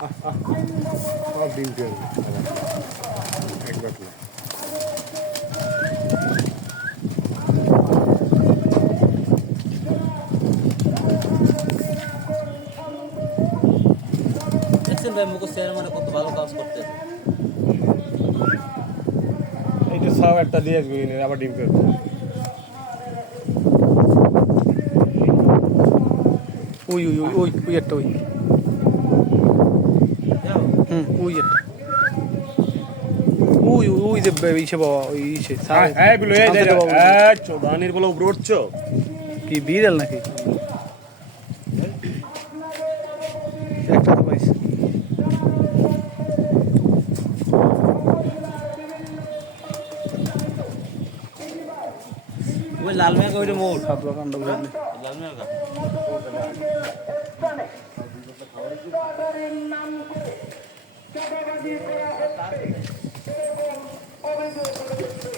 সব ডিম পেয়ে একবার না দেখছেন ভাই মুখো চেয়ার মানে কত ভালো কাজ করতে। এইটা সব একটা দিয়ে আসব আবার ডিম পেয়ে ওই ওই ওই ওই ওই একটা ওই। হুম। ওই একটা ওই ওই ওই যে ইসে বাবা ওই ইসে হ্যাঁ হ্যাঁ ওই- চোদানির বলে উপরে উঠছো? কি বিড়াল নাকি? একটা তো পাইছি। ওই লাল মেঘা ওইটা মোর। সাতবা কাণ্ড বুঝলি লাল Megha Zapadanie teraz w tej chwili. Telefon obydwu, proszę